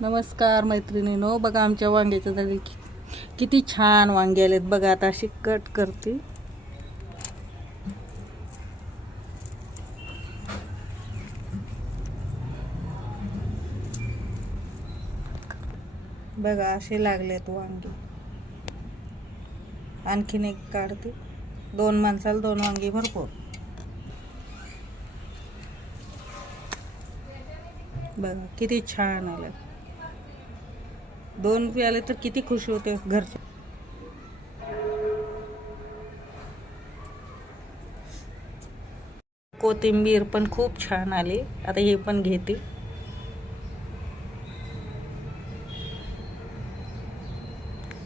नमस्कार मैत्रिणींनो, बघा आमच्या वांग्याच्या झाडी किती छान वांगे आलेत बघा. आता अशी कट करते. बघा असे लागलेत वांगे. आणखीन एक काढते. 2 माणसाला 2 वांगी भरपूर. बघा किती छान आले. 2 बी आले तर किती खुश होते घरचे. कोथिंबीर पण खूप छान आली. आता हे पण घेते.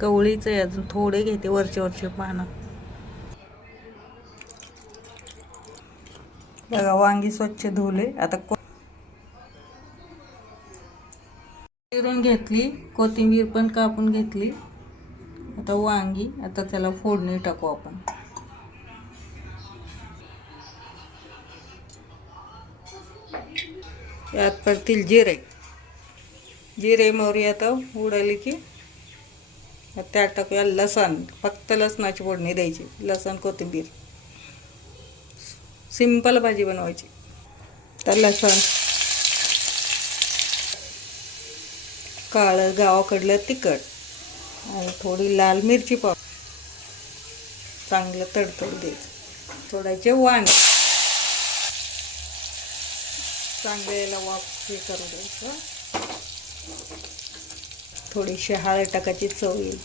कवळीचे अजून थोडे घेते, वरचे पानं. बघा वांगी स्वच्छ धुले. आता चिरून घेतली, कोथिंबीर पण कापून घेतली. आता वांगी, आता त्याला फोडणी टाकू आपण. यात पडतील जिरे मोहरी. आता उडाली की त्यात टाकूया लसण. फक्त लसणाची फोडणी द्यायची. लसण कोथिंबीर. सिंपल भाजी बनवायची. तर लसण, काळं गावाकडलं तिखट आणि थोडी लाल मिरची पावडर. चांगलं तडतडू द्यायचं. थोड्याचे वांगे चांगल्याला वाफ हे करू द्यायचं. थोडीशी हळद टाकायची चव येईल.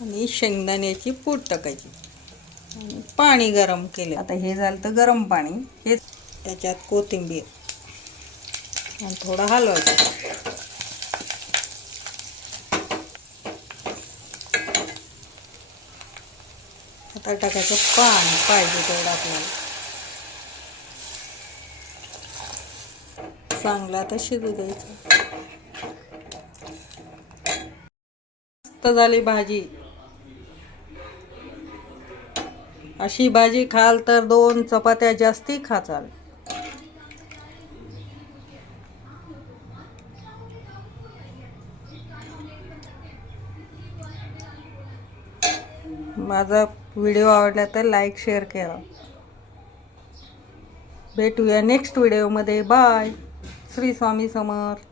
आणि शेंगदाण्याची पूड टाकायची. आणि पाणी गरम केले. आता हे झालं तर गरम पाणी. हे त्याच्यात कोथिंबीर आणि थोडं हलवायचं. आता टाकायचं पाणी पाहिजे तेवढं आपल्याला. चांगलं आता शिजू द्यायचं. मस्त झाली भाजी. अशी भाजी खाल तर 2 चपात्या जास्ती खाचाल. माझा व्हिडिओ आवडला तर लाईक शेअर करा. भेटूया नेक्स्ट व्हिडिओमध्ये. बाय. श्री स्वामी समर्थ.